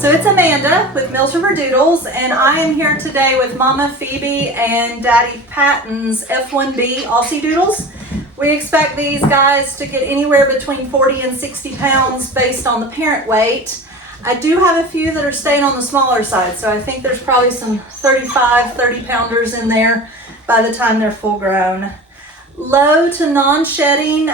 So it's Amanda with Mills River Doodles, and I am here today with Mama Phoebe and Daddy Patton's F1B Aussie Doodles. We expect these guys to get anywhere between 40 and 60 pounds based on the parent weight. I do have a few that are staying on the smaller side, so I think there's probably some 35, 30 pounders in there by the time they're full grown. Low to non-shedding,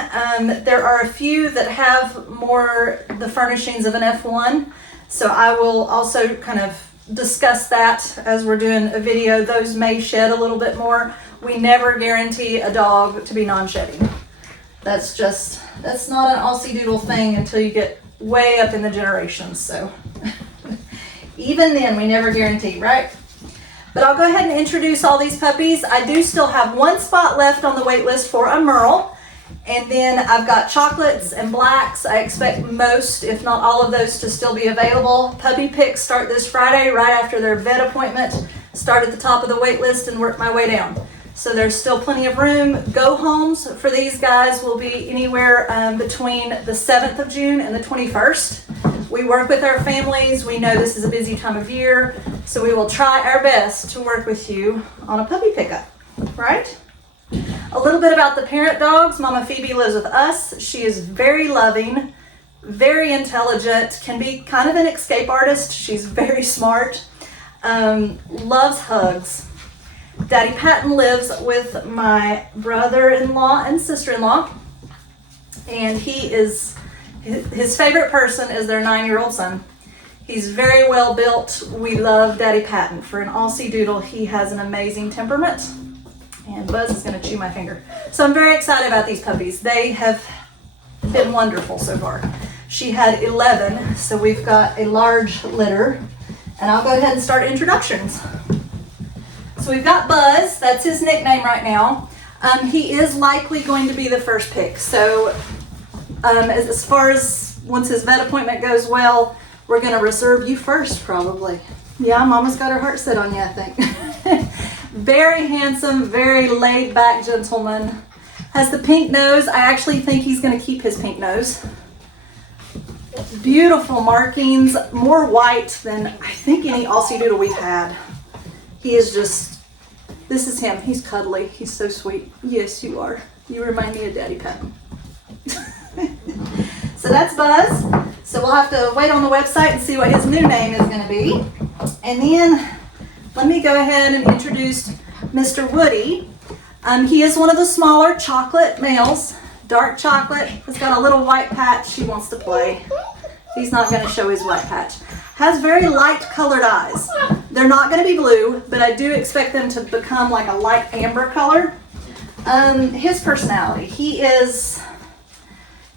there are a few that have more the furnishings of an F1, so I will also kind of discuss that as we're doing a video. Those may shed a little bit more. We never guarantee a dog to be non-shedding. That's not an Aussie Doodle thing until you get way up in the generations, so even then we never guarantee, right? But I'll go ahead and introduce all these puppies. I do still have one spot left on the wait list for a Merle, and then I've got chocolates and blacks. I expect most, if not all of those, to still be available. Puppy picks start this Friday right after their vet appointment. Start at the top of the wait list and work my way down. So there's still plenty of room. Go homes for these guys will be anywhere between the 7th of June and the 21st. We work with our families. We know this is a busy time of year, so we will try our best to work with you on a puppy pickup, right? A little bit about the parent dogs. Mama Phoebe lives with us. She is very loving, very intelligent, can be kind of an escape artist. She's very smart, loves hugs. Daddy Patton lives with my brother-in-law and sister-in-law, and his favorite person is their 9-year-old son. He's very well built. We love Daddy Patton. For an Aussie Doodle, he has an amazing temperament. And Buzz is going to chew my finger. So I'm very excited about these puppies. They have been wonderful so far. She had 11, so we've got a large litter. And I'll go ahead and start introductions. So we've got Buzz. That's his nickname right now. He is likely going to be the first pick. So as far as once his vet appointment goes well, we're going to reserve you first probably. Yeah, Mama's got her heart set on you, I think. Very handsome, very laid back gentleman. Has the pink nose. I actually think he's going to keep his pink nose. Beautiful markings, more white than I think any Aussie Doodle we've had. He is just, this is him. He's cuddly. He's so sweet. Yes, you are. You remind me of Daddy Patton. So that's Buzz. So we'll have to wait on the website and see what his new name is going to be. And then let me go ahead and introduce Mr. Woody. He is one of the smaller chocolate males. Dark chocolate. He's got a little white patch. He wants to play. He's not going to show his white patch. Has very light colored eyes. They're not going to be blue, but I do expect them to become like a light amber color. His personality. He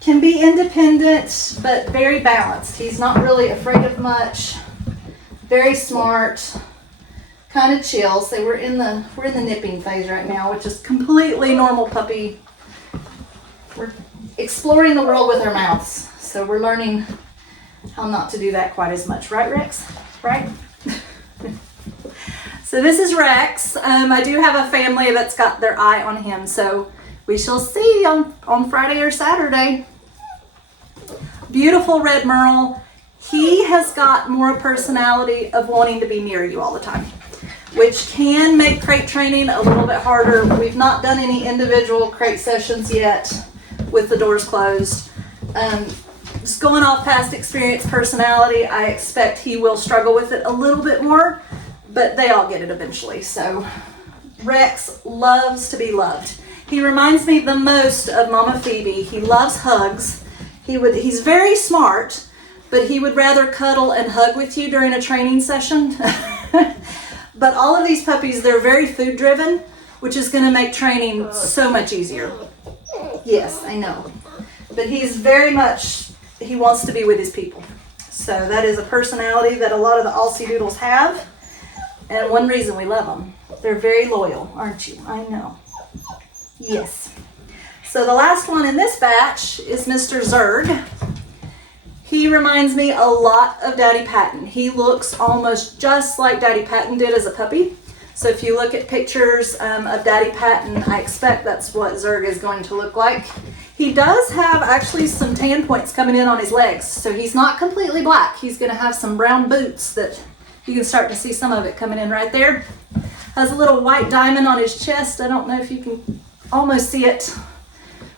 can be independent, but very balanced. He's not really afraid of much. Very smart. Kind of chill. So we're in the nipping phase right now, which is completely normal puppy. We're exploring the world with our mouths, so we're learning how not to do that quite as much, right, Rex? Right? So this is Rex. I do have a family that's got their eye on him, so we shall see on Friday or Saturday. Beautiful red Merle. He has got more personality of wanting to be near you all the time, which can make crate training a little bit harder. We've not done any individual crate sessions yet with the doors closed. Just going off past experience personality, I expect he will struggle with it a little bit more, but they all get it eventually. So Rex loves to be loved. He reminds me the most of Mama Phoebe. He loves hugs. He's very smart, but he would rather cuddle and hug with you during a training session. But all of these puppies, they're very food driven, which is going to make training so much easier. Yes, I know. But he's very much, he wants to be with his people. So that is a personality that a lot of the Aussie Doodles have. And one reason we love them. They're very loyal, aren't you? I know. Yes. So the last one in this batch is Mr. Zerg. He reminds me a lot of Daddy Patton. He looks almost just like Daddy Patton did as a puppy. So if you look at pictures of Daddy Patton, I expect that's what Zerg is going to look like. He does have actually some tan points coming in on his legs, so he's not completely black. He's going to have some brown boots that you can start to see some of it coming in right there. Has a little white diamond on his chest. I don't know if you can almost see it.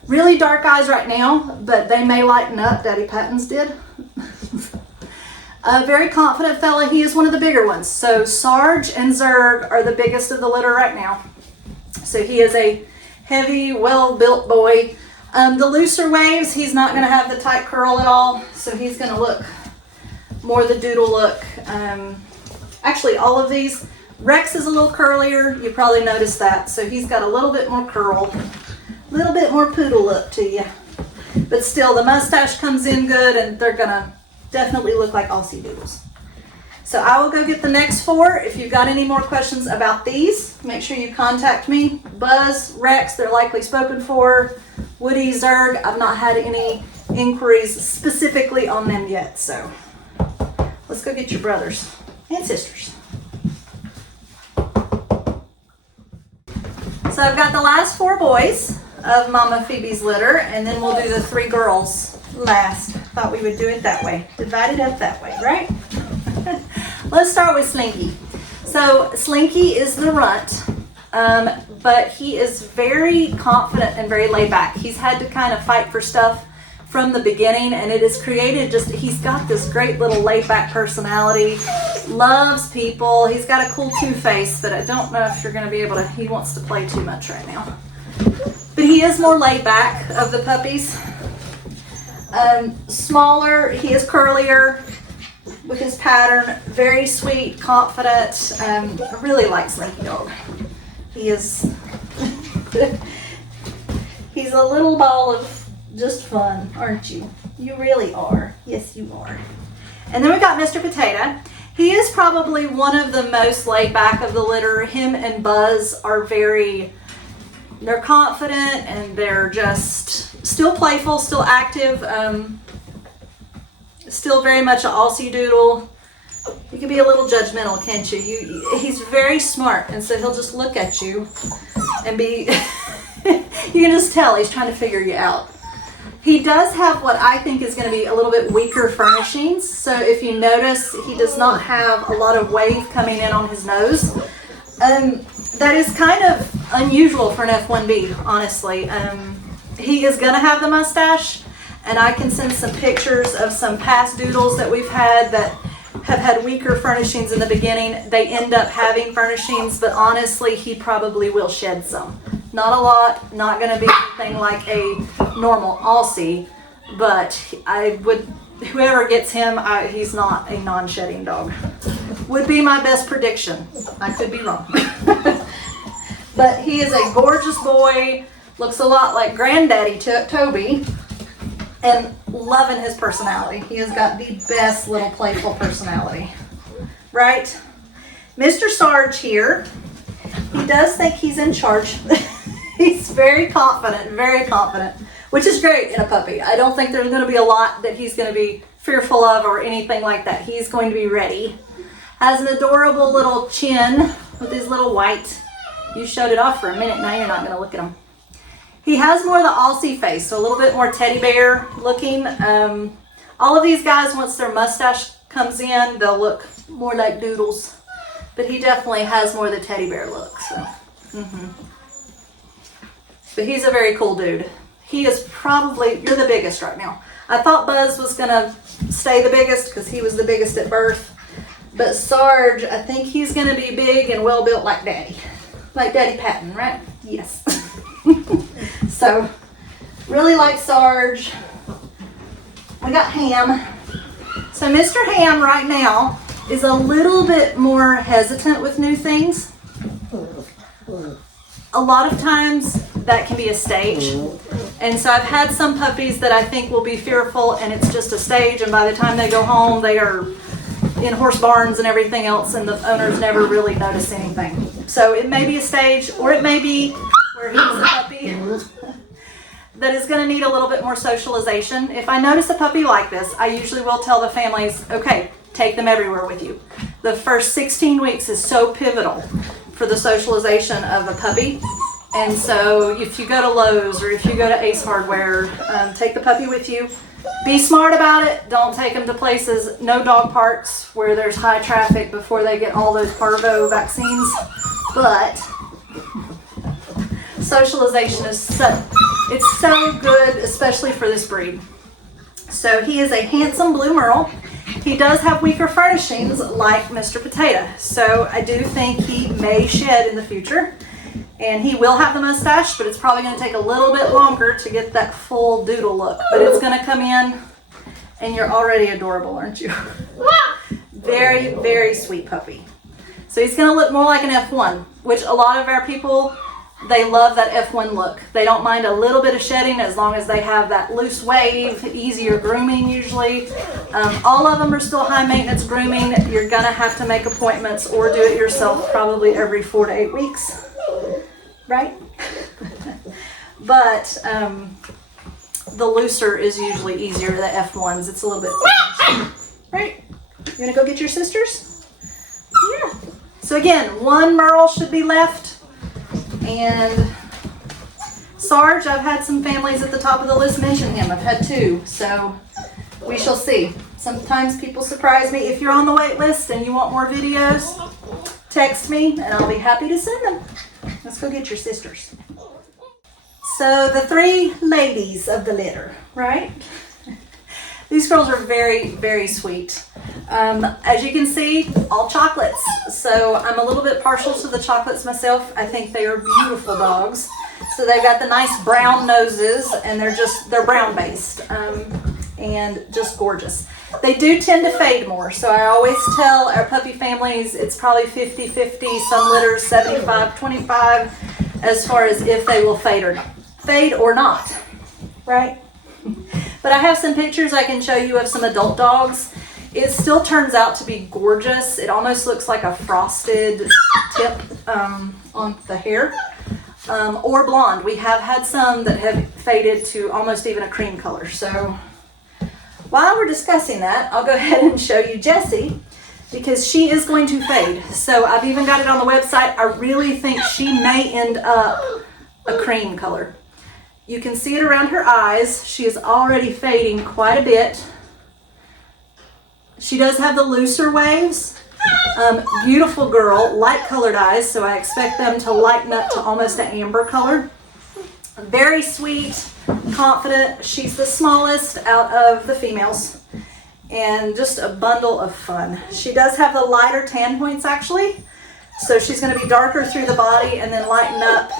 Really dark eyes right now, but they may lighten up. Daddy Patton's did. A very confident fella. He is one of the bigger ones. So Sarge and Zerg are the biggest of the litter right now. So he is a heavy, well-built boy. The looser waves, he's not going to have the tight curl at all. So he's going to look more the doodle look. Actually, all of these. Rex is a little curlier. You probably noticed that. So he's got a little bit more curl. A little bit more poodle look to you. But still, the mustache comes in good, and they're going to definitely look like Aussie Doodles. So I will go get the next 4. If you've got any more questions about these, make sure you contact me. Buzz, Rex, they're likely spoken for. Woody, Zerg, I've not had any inquiries specifically on them yet. So let's go get your brothers and sisters. So I've got the last 4 boys of Mama Phoebe's litter, and then we'll do the 3 girls last. Thought we would do it that way. Divide it up that way, right? Let's start with Slinky. So Slinky is the runt, but he is very confident and very laid back. He's had to kind of fight for stuff from the beginning, and it has created he's got this great little laid back personality, loves people. He's got a cool 2 face, but I don't know if you're going to be able to, he wants to play too much right now. But he is more laid back of the puppies. Smaller, he is curlier with his pattern, very sweet, confident. I really like Slinky Dog. He is, he's a little ball of just fun, aren't you? You really are. Yes, you are. And then we got Mr. Potato. He is probably one of the most laid back of the litter. Him and Buzz are they're confident, and they're just still playful, still active, still very much an Aussie Doodle. You can be a little judgmental, can't you? He's very smart, and so he'll just look at you and be, you can just tell he's trying to figure you out. He does have what I think is going to be a little bit weaker furnishings. So if you notice, he does not have a lot of wave coming in on his nose. That is kind of unusual for an F1B, honestly. He is going to have the mustache, and I can send some pictures of some past doodles that we've had that have had weaker furnishings in the beginning. They end up having furnishings, but honestly, he probably will shed some. Not a lot, not going to be anything like a normal Aussie, but whoever gets him, he's not a non-shedding dog. Would be my best prediction. I could be wrong. But he is a gorgeous boy, looks a lot like Granddaddy Toby, and loving his personality. He has got the best little playful personality, right? Mr. Sarge here, he does think he's in charge. He's very confident, which is great in a puppy. I don't think there's going to be a lot that he's going to be fearful of or anything like that. He's going to be ready. Has an adorable little chin with his little white. You showed it off for a minute, now you're not going to look at him. He has more of the Aussie face, so a little bit more teddy bear looking. All of these guys, once their mustache comes in, they'll look more like doodles. But he definitely has more of the teddy bear look. So, But he's a very cool dude. He is probably, you're the biggest right now. I thought Buzz was going to stay the biggest because he was the biggest at birth. But Sarge, I think he's going to be big and well built like Daddy. Like Daddy Patton, right? Yes. So, really like Sarge. We got Ham. So Mr. Ham right now is a little bit more hesitant with new things. A lot of times that can be a stage. And so I've had some puppies that I think will be fearful and it's just a stage, and by the time they go home they are in horse barns and everything else, and the owners never really notice anything. So it may be a stage, or it may be where he's a puppy that is going to need a little bit more socialization. If I notice a puppy like this, I usually will tell the families, okay, take them everywhere with you. The first 16 weeks is so pivotal for the socialization of a puppy. And so if you go to Lowe's or if you go to Ace Hardware, take the puppy with you. Be smart about it. Don't take them to places, no dog parks where there's high traffic before they get all those parvo vaccines. But socialization is it's so good, especially for this breed. So he is a handsome blue merle. He does have weaker furnishings like Mr. Potato. So I do think he may shed in the future. And he will have the mustache, but it's probably going to take a little bit longer to get that full doodle look. But it's going to come in, and you're already adorable, aren't you? Very, very sweet puppy. So he's going to look more like an F1, which a lot of our people, they love that F1 look. They don't mind a little bit of shedding as long as they have that loose wave, easier grooming usually. All of them are still high maintenance grooming. You're going to have to make appointments or do it yourself probably every 4 to 8 weeks. Right? But the looser is usually easier. The F1s, it's a little bit right? You're gonna go get your sisters? Yeah. So again, one merle should be left. And Sarge, I've had some families at the top of the list mention him. I've had 2, so we shall see. Sometimes people surprise me. If you're on the wait list and you want more videos, text me and I'll be happy to send them. Let's go get your sisters. So the 3 ladies of the litter, right? These girls are very, very sweet. As you can see, all chocolates. So I'm a little bit partial to the chocolates myself. I think they are beautiful dogs. So they've got the nice brown noses and they're brown based and just gorgeous. They do tend to fade more. So I always tell our puppy families it's probably 50-50, some litters 75-25 as far as if they will fade or not, right? But I have some pictures I can show you of some adult dogs. It still turns out to be gorgeous. It almost looks like a frosted tip on the hair, or blonde. We have had some that have faded to almost even a cream color. So while we're discussing that, I'll go ahead and show you Jessie because she is going to fade. So I've even got it on the website. I really think she may end up a cream color. You can see it around her eyes. She is already fading quite a bit. She does have the looser waves. Beautiful girl, light colored eyes, so I expect them to lighten up to almost an amber color. Very sweet, confident. She's the smallest out of the females and just a bundle of fun. She does have the lighter tan points actually, so she's going to be darker through the body and then lighten up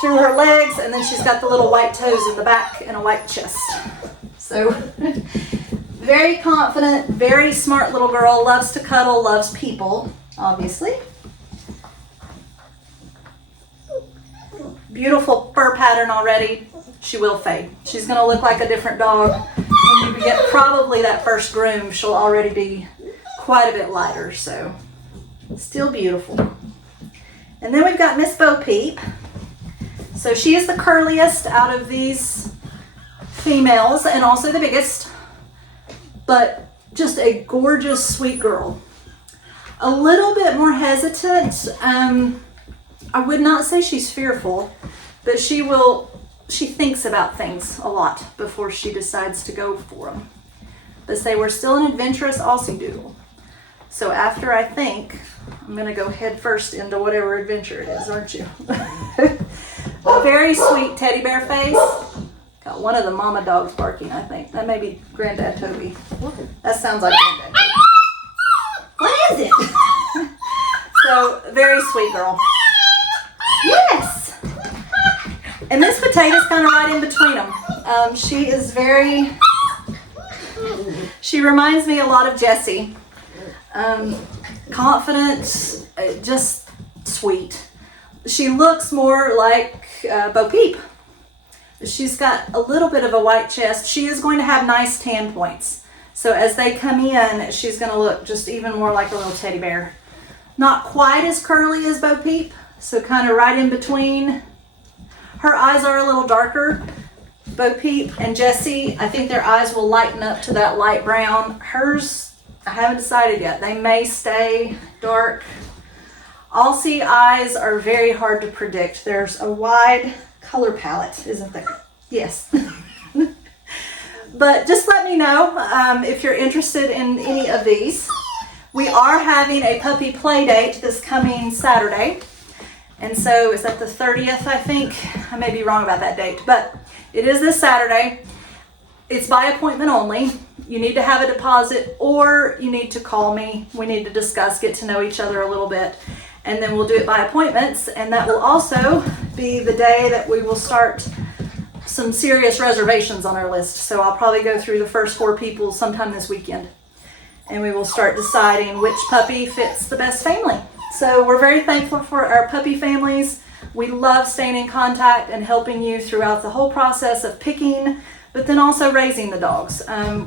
through her legs, and then she's got the little white toes in the back and a white chest. So very confident, very smart little girl, loves to cuddle, loves people, obviously. Beautiful fur pattern already. She will fade. She's going to look like a different dog. When you get probably that first groom, she'll already be quite a bit lighter, so still beautiful. And then we've got Miss Bo Peep. So she is the curliest out of these females and also the biggest, but just a gorgeous, sweet girl. A little bit more hesitant. I would not say she's fearful, but she thinks about things a lot before she decides to go for them. But say we're still an adventurous Aussie Doodle. So after I think, I'm gonna go head first into whatever adventure it is, aren't you? A very sweet teddy bear face. Got one of the mama dogs barking, I think. That may be Granddad Toby. That sounds like Granddad Toby. What is it? So, very sweet girl. Yes! And Miss Potato's kind of right in between them. She reminds me a lot of Jessie. Confident, just sweet. She looks more like Bo Peep. She's got a little bit of a white chest. She is going to have nice tan points. So as they come in, she's going to look just even more like a little teddy bear. Not quite as curly as Bo Peep, so kind of right in between. Her eyes are a little darker. Bo Peep and Jessie, I think their eyes will lighten up to that light brown. Hers, I haven't decided yet. They may stay dark. Aussie eyes are very hard to predict. There's a wide color palette, isn't there? Yes. But just let me know if you're interested in any of these. We are having a puppy play date this coming Saturday. And so is that the 30th, I think? I may be wrong about that date, but it is this Saturday. It's by appointment only. You need to have a deposit or you need to call me. We need to discuss, get to know each other a little bit, and then we'll do it by appointments. And that will also be the day that we will start some serious reservations on our list. So I'll probably go through the first 4 people sometime this weekend, and we will start deciding which puppy fits the best family. So we're very thankful for our puppy families. We love staying in contact and helping you throughout the whole process of picking, but then also raising the dogs.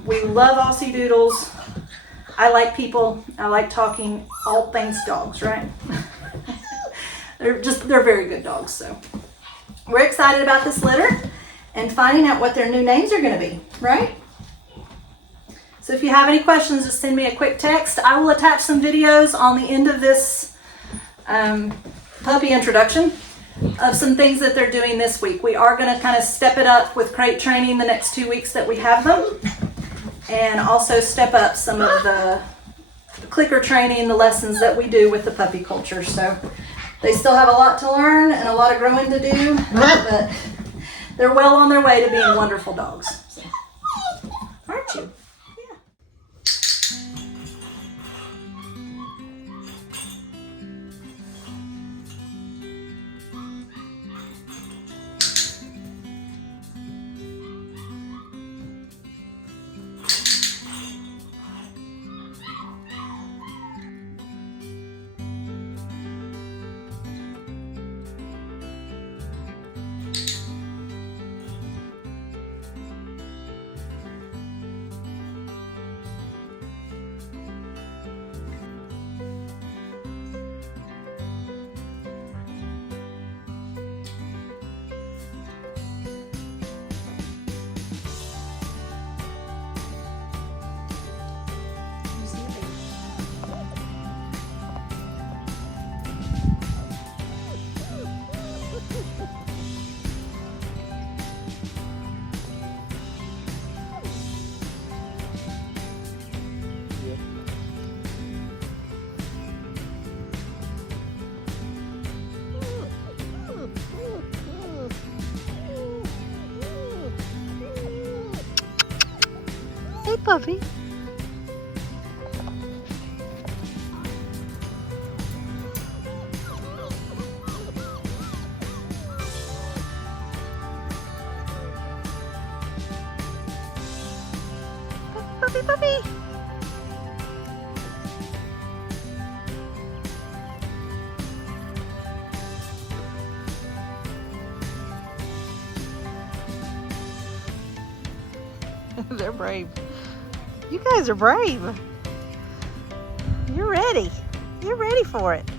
We love Aussie Doodles. I like people. I like talking all things dogs, right? They're very good dogs. So we're excited about this litter and finding out what their new names are going to be, right? So if you have any questions, just send me a quick text. I will attach some videos on the end of this puppy introduction of some things that they're doing this week. We are going to kind of step it up with crate training the next 2 weeks that we have them, and also step up some of the clicker training, the lessons that we do with the puppy culture. So they still have a lot to learn and a lot of growing to do, but they're well on their way to being wonderful dogs. So, aren't you? Hey, puppy. Puppy, puppy. They're brave. You guys are brave. You're ready. You're ready for it.